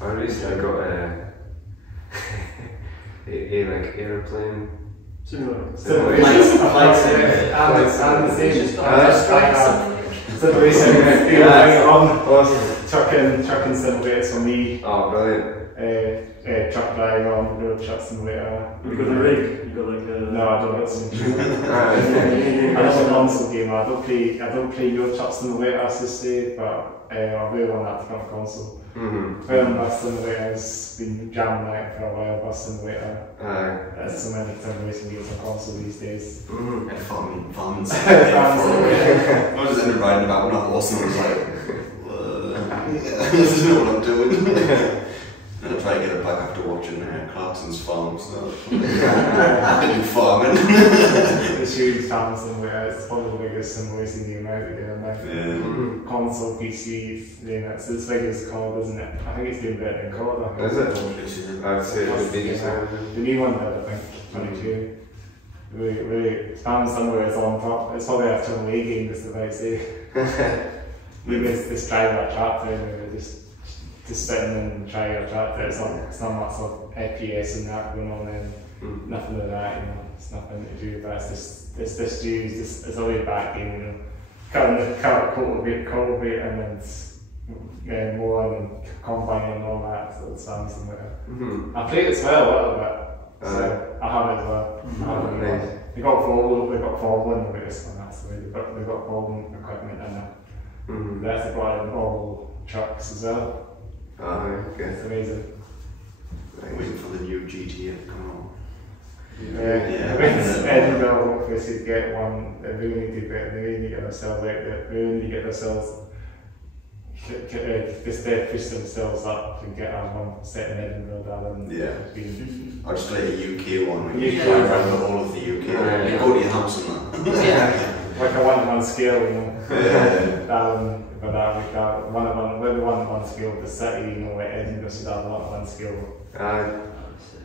I recently got like airplane. Similar. Situations. Flight And the same. Just got Situation on Awesome. trucking simulators for me. Oh, brilliant. Truck driving on road truck simulator. You got a rig? You got like a... No, I don't. Alright. I'm a console gamer. I don't play Euro Truck Simulator, as they say, but I really want that to come to console. Mm-hmm. Bus Simulator has been jamming out for a while. Bus Simulator. There's so many simulation games on console these days. Mm-hmm. And farming Farming simulator. I was just ended riding about on a horse and I was like, this is not what I'm doing. And I try to get it back after watching Clarkson's Farm, so I can do farming. The huge Farming Simulator, it's probably the biggest simulation game out there. Mm-hmm. Console, PC, it's as big as COD, isn't it? I think it's doing better than COD. I think. Is it? I'd say it would be just The new one did, I think, 22. Really, Farming Simulator is on top. It's probably a Triple A game, just about to say. You just drive that tractor and just sitting and trying a tractor. It's not much of FPS and that going on, and nothing of that, it's nothing to do with that. It's just used, it's a laid back game, cultivate and then mow and combine and all that, so it's something like that. I played it as well a little bit, so I have it as well. Nice. They got Volvo with this one, that's the way they got Volvo equipment in there. That's the got all trucks as well. Oh, okay. It's amazing. Waiting for the new GTA to come out. I went to Edinburgh, hopefully to get one. They really need to get themselves out there. They really need to get themselves just push themselves up to get one set in Edinburgh rather than I'll just like a UK one. UK. You fly around the whole of the UK. Yeah. Go to your house and that. Yeah. like a one-to-one scale, That one-to-one scale of the city, where Edinburgh should have a one-to-one scale.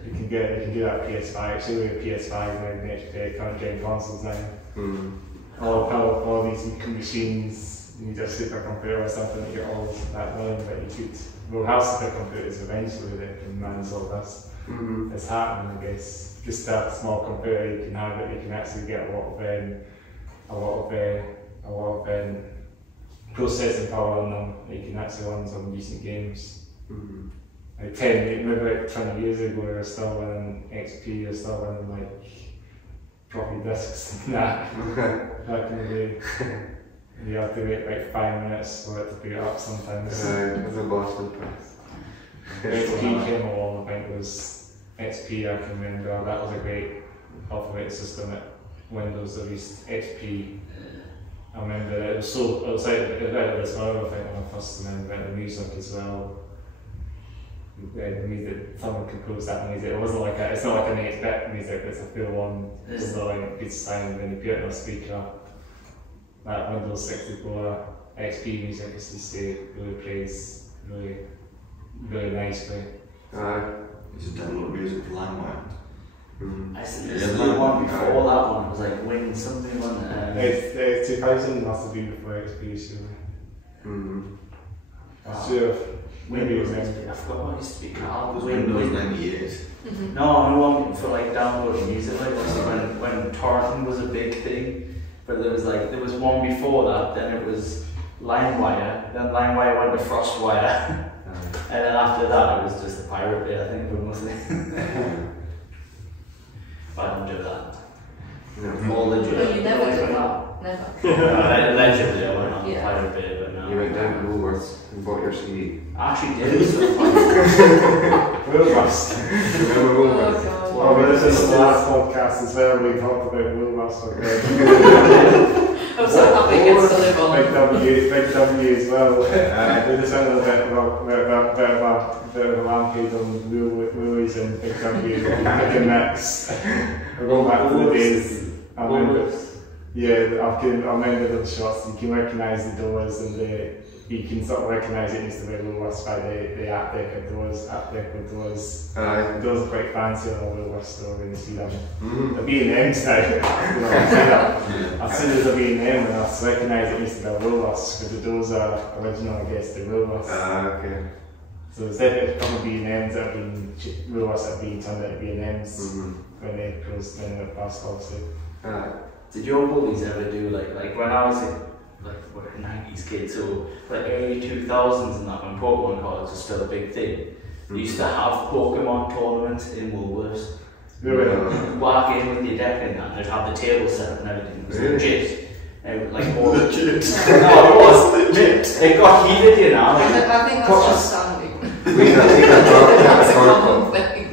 You can do that PS5. Actually, with PS5 now, the current gen consoles now. All these machines, you need a supercomputer or something to get all that running, but we'll have supercomputers eventually that can manage all this. It's happening, I guess. Just that small computer you can have it, you can actually get a lot of processing power on them. You can actually run some decent games. Like maybe like 20 years ago, we were still running XP, we were still running like floppy disks and that back in the day. You have to wait like 5 minutes for it to boot up sometimes. It's a Boston press. XP came along, I think it was XP, I can remember. That was a great operating system at Windows, at least XP. I remember it was out of this world, I think, when I first remember the music as well. The music, someone composed that music. It wasn't like it's not like an 8-bit music, it's a full on, it's not like a good sound when you put it on a speaker. That Windows 64 XP music, as you say, really plays really nicely. You just download music for LimeWire. I said there's one before that one, it was like Win something on It's 2000 must have been before XP, surely. I should have. Maybe it was I forgot what it used to be It called. was Windows 98. No one for like downloading music, like when torrenting was a big thing. But there was one before that, then it was line wire, then line wire went to frost wire, and then after that it was just the pirate bit, I think, but mostly. But I don't do that. No. All legit. No, you never did that. Never. Allegedly, I went on the Yeah. pirate bit, but no. You went down to Woolworths and bought your CD. I actually did. It was so funny. Woolworths. Remember Oh Woolworths? god. Well, this is the last podcast as well. We talked about Woolworths. Okay. I'm so happy it gets to live on. Big W as well. We just went on a bit of a rampage on Woolies and Big W. Making mix. We're going back to the days. I remember, yeah, I remember those shots. You can recognise the doors and you can sort of recognise it used to be Woolworths by the Art Deco doors. Those are quite fancy on the Woolworths store when you see them. The B&M's now. As soon as the B&M, and I recognise it used to be Woolworths because the doors are original, I guess, the Woolworths. Okay. So there's definitely a couple of B&M's that have been Woolworths that have been turned into B&M's when they closed in the past, obviously. Did your bullies ever do like when I was a 90s kid, so like early 2000s and that, when Pokemon cards were still a big thing, they used to have Pokemon tournaments in Woolworths. Walk in with your deck and that, and they'd have the table set up and everything. It was legit. Like more legit. No, it was legit. It got heated, you know. I think that's just standing. That's a common thing.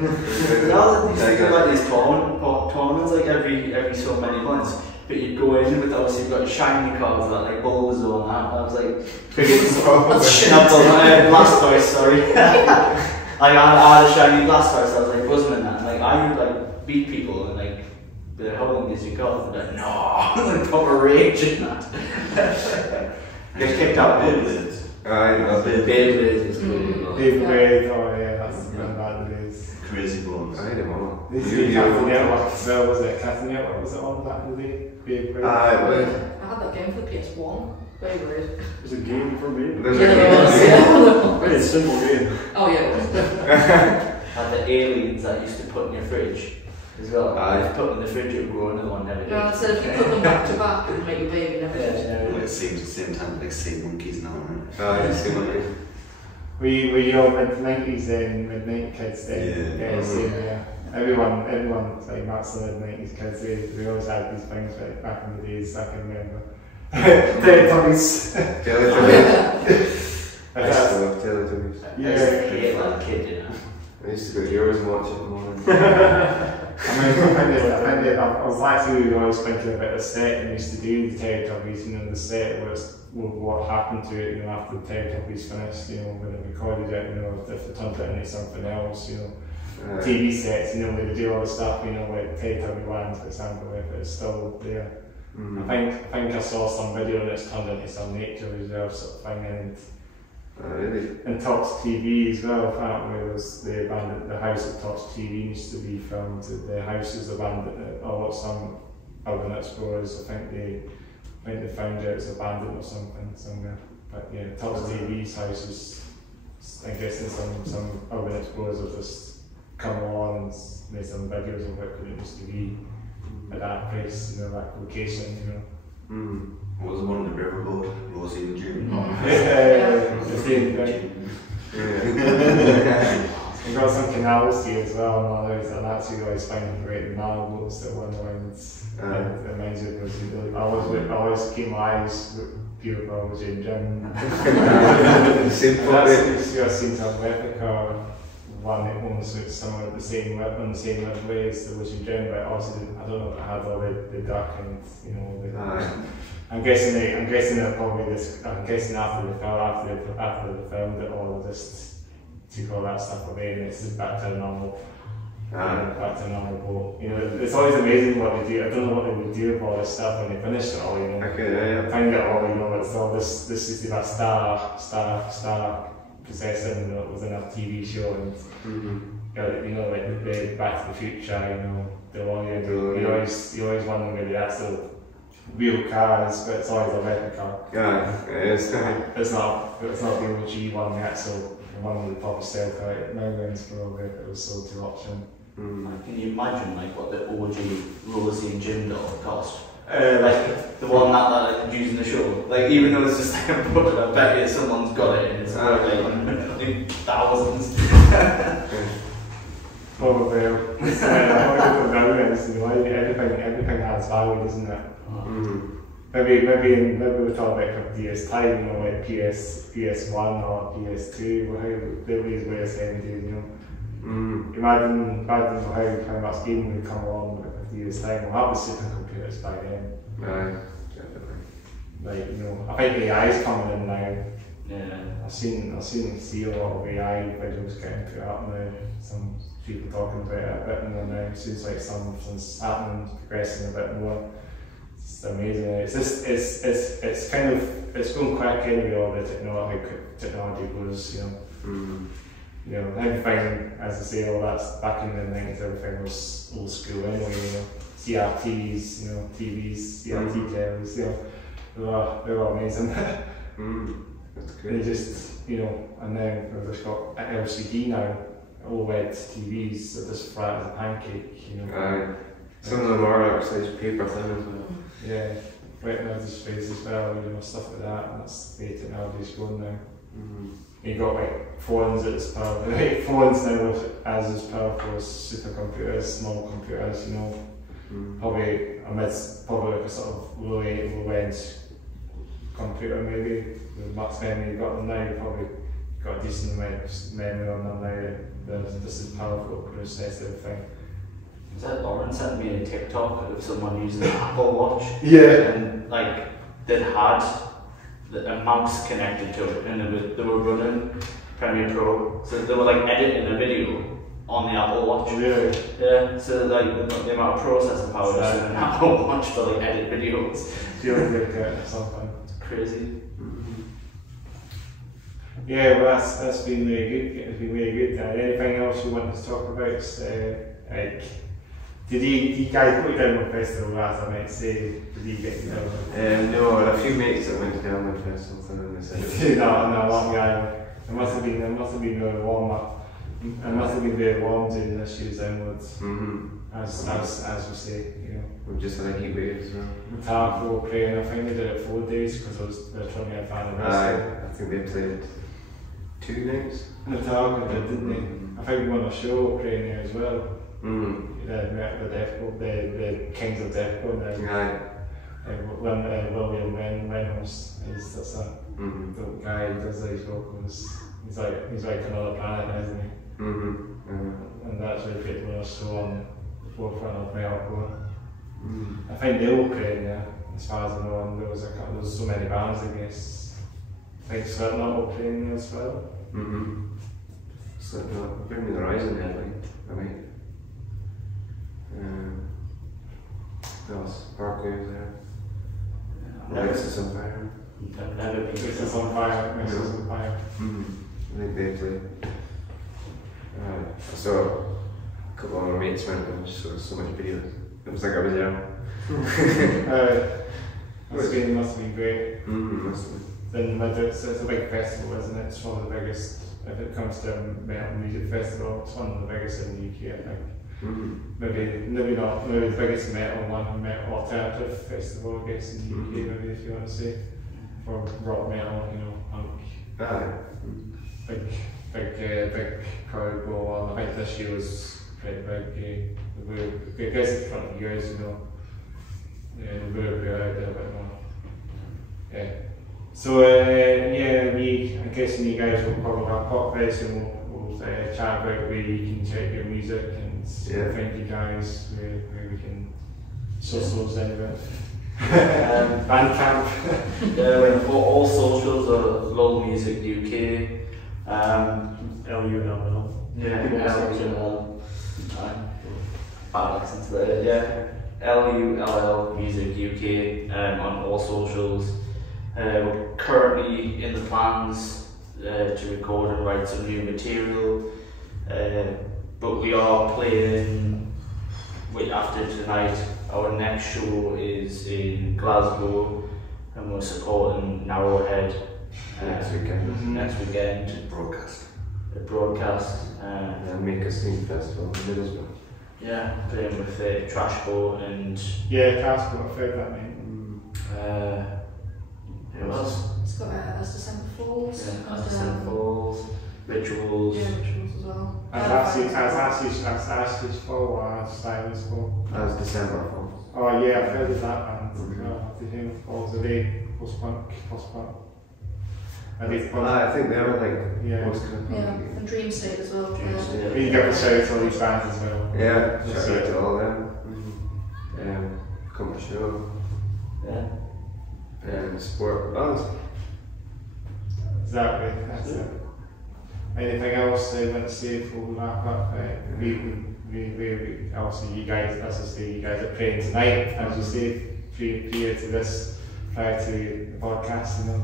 Now they used to do like these tournaments like every so many months. But you'd go in with, obviously you've got shiny cards that like Bulbasaur and that, and I was like, Blastoise, sorry. I had a shiny Blastoise, I was like buzzing in that, and like I would like beat people and like they're holding these cards and like, no, like proper rage in that. Get kicked out of Beyblades. Beyblades is cool. Beyblade, oh yeah, that's bad days. Crazy bones. I had them all. This is Cartoon Network as well, was it? Cartoon Network, was it on back in the day? Beyblade. I had that game for the PS1. Very weird. There's a game for me. There's Yeah, a there was, yeah. Very simple game. Oh yeah. And the aliens that used to put in your fridge as well. If put in the fridge, it would grow another one every day. No, so if you put them back to back and make your baby and everything. It seems at the same time like sea monkeys now, right? yeah, see what it is. Were you all mid-90s then, mid-90s kids then? Yeah. Same, yeah. Everyone, like Matt's the mid-90s kids, we always had these things right back in the days, I can remember. Teletubbies. I still love Teletubbies. I used to hate that kid, you know. I used to go to yours and watch it in the morning. I was actually always thinking about the set and used to do the Teletubbies, you know, the set was what happened to it, you know, after the Teletubbies finished, you know, when they recorded it, you know, if they turned it into something else, you know. TV sets, you know, where they do all the stuff, you know, like Teletubby Land, for example, if it's still there. I think I saw some video that's turned into some nature reserve sort of thing, and Tops TV as well. Apparently, there was the house at Tops TV used to be filmed. The house is abandoned. Some urban explorers, I think they found out it's abandoned or something somewhere. But yeah, Tops TV's house is, I guess, some urban explorers have just come along and made some videos of it, because it used to be at that place, you know, that location, you know. What was the one in the riverboat? Rosie and Jim. The same thing. We've got some canals here as well, and others, and that's you always find great canal boats that one lines. It reminds you of Rosie. I always keep my eyes peeled for Rosie and Jim. I've seen some replica. One that owns some of the same ways that was in Jim, but also I don't know if it had all the duck and, you know, I'm guessing that probably I'm guessing after the film that all just took all that stuff away and it's just back to a normal boat. You know, it's always amazing what they do. I don't know what they would do with all this stuff when they finish it all, you know. Find it all, you know, it's all this is about star possessing within a TV show, and you know, like the Back to the Future, you know, DeLorean. You always wonder where the actual real car is, but it's always a replica. Yeah, it is. It's not the OG one, the actual one with the proper sale car. Millions probably if it was sold to auction. Can you imagine like what the OG Rosie and Jim doll cost? Like the one that using the show. Like even though it's just like a puppet, I bet you someone's got it and it's like thousands. Probably. Everything has value, isn't it? Maybe we'll talk about a couple of years time, you know, like PS1 or PS2, how they'll be way of saying things, you know. Imagine how much game would come along in 50 years time. We'll have the supercomputers by then. Aye, definitely. Like, you know, I think AI is coming in now. Yeah. I've seen see a lot of AI videos getting put up now. Some people talking about it a bit more now. It seems like something's happening, progressing a bit more. It's amazing. It's kind of going quick anyway. All the technology goes, you know. You know, everything, as I say, all that's back in the 90s. Everything was old school anyway. You know, CRTs, you know, TVs, CRT tellies. You know, they were amazing. That's good. They just, you know, and then we've just got LCD now. OLED TVs are just flat as a pancake. You know. Aye. Some of them are like size paper thin as well. Yeah, retina displays as well, you know, stuff like that, and that's the way technology's going now. You got like phones that's powerful, like phones now as powerful as supercomputers, small computers, you know. Probably like a sort of low-end computer maybe, with much memory you got them now, you probably got a decent amount of memory on them now, they're just as powerful to process everything. Was that Lauren sent me a TikTok of someone using an Apple Watch? Yeah. And like they had a mouse connected to it, and they were running Premiere Pro, so they were like editing a video on the Apple Watch. Really? Yeah. So like the amount of processing power just in an Apple Watch to like edit videos. Something. It's crazy. Yeah, well that's been really good. It's been really good. Anything else you want to talk about? Like, did you guys put down on festival last? I might say, did you get down? No, I had a few mates that went down the festival and they said no, one guy. It must have been really warm up. It must have been very warm during this year's downwards. As we say, you know. We've just had a heat wave as well. Metalheads playing. I think they did it 4 days because it was their 20th anniversary. I think they played 2 nights. Metalheads did, didn't they? I think we won a show playing there as well. The Kings of Deathcore. Aye. William Reynolds is that's that dope guy who does these vocals. He's like another planet, isn't he? And that's really good when I saw on the forefront of metalcore. I think they all played there, as far as I know, and there was so many bands, I guess. I think Slipknot were playing there as well. Slipknot, Bring Me the Horizon headline, I think. What else? Parkway was there. Nexus on Fire. Nexus on Fire. Nexus on Fire. I think they played. I saw a couple of our mates went and just saw so much videos. It was like I was there. Must have been great. Must have been. Then it's a big festival, isn't it? It's one of the biggest, if it comes to a metal music festival, it's one of the biggest in the UK, I think. Maybe not the biggest metal alternative festival, I guess, in the UK, maybe, if you want to say, for rock metal, you know, punk. Big crowd go on. I think this year was pretty big. I guess it's 20 years, you know. Yeah, we were out there a bit more. Yeah. So I'm guessing you guys will probably have pop fest and we'll chat about where you can check your music and find you guys where we can socials anyway. Bandcamp. All socials are Lull Music UK. LULL. LULL. Bad accent there. LULL Music UK on all socials. We're currently in the plans to record and write some new material, but we are playing after tonight. Our next show is in Glasgow and we're supporting Narrowhead next weekend. Broadcast. And Make a Scene Festival in Middlesbrough. Yeah, playing with the Trash Boat and Yeah, Casper, I've heard that name. who else? It's got As December Falls. Yeah, and, As December Falls, Rituals. Yeah, Rituals as well. As Ashes Fall or As Silence Fall. That was December Falls. Oh yeah, I've heard of that band as well. The Name Falls, are they post-punk? Are they punk? I think they were like Yeah. most kind of Yeah, punky. and Dream State as well. Dream Yeah. State. We can give a shout out to all these bands as well. Yeah, Yeah. shout out to all them. Come to show. Yeah. And support bands. Exactly, that's it. Anything else they want to say before we wrap up? We obviously you guys, as I say, you guys are praying tonight, as you say, prior to this, prior to the podcast, you know.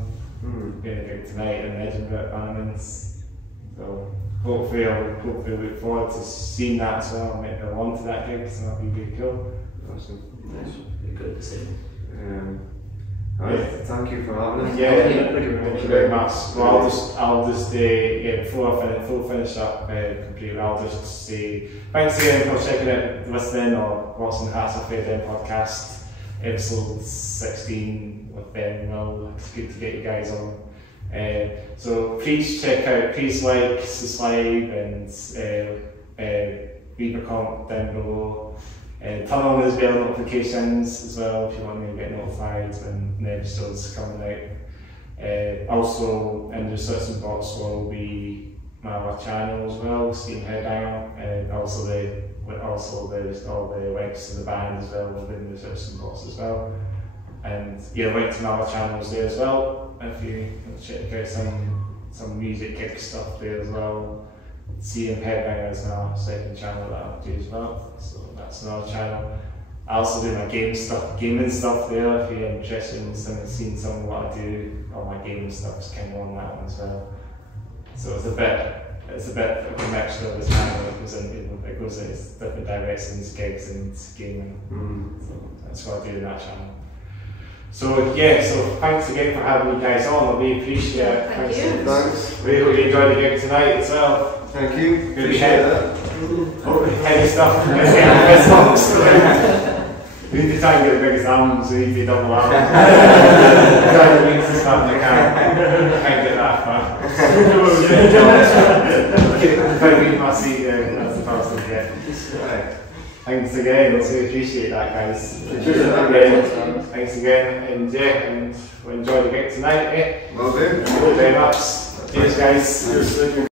Being a gig tonight in Edinburgh at Bannerman's. So hopefully look forward to seeing that as well, might go on to that gig, so that'll be really cool. Awesome. Nice. Good to see. Alright, thank you for having us. Yeah, thank you very much. Well, I'll just before I finish up completely, I'll just say thanks again for checking out, listening, or watching the Hearts of Faith podcast, episode 16 with Ben and Will. It's good to get you guys on. So please please like, subscribe, and leave a comment down below. Turn on those bell notifications as well if you want to get notified when the episodes are coming out. Also, in the description box will be my other channel as well, Steam Headbanger, and also there's all the links to the band as well within the description box as well. And yeah, link to my other channels there as well if you want to check out some music kick stuff there as well. Steam Headbanger is our second channel that I'll do as well, so that's another channel. I also do my gaming stuff there if you're interested in seeing some of what I do. All my gaming stuff is kind of on that one as well. So it's a bit of a mixture of the channel. It goes in different directions, gigs and gaming. So that's what I do in that channel. So yeah, so thanks again for having you guys on. I really appreciate it. Thank you. Thanks. We hope you enjoyed the gig tonight as well. Thank you. Good Appreciate head. that. Heavy stuff. We need to try and get the biggest arms, so we need to double arms. Try to mix the stuff they can. Can't get that far. If I leave my seat there, that's the first thing to get. Right. Thanks again, also appreciate that, guys. Thanks again, and yeah, and we'll enjoy the gig tonight, Well done. Thank you very much. Cheers, guys. Cheers.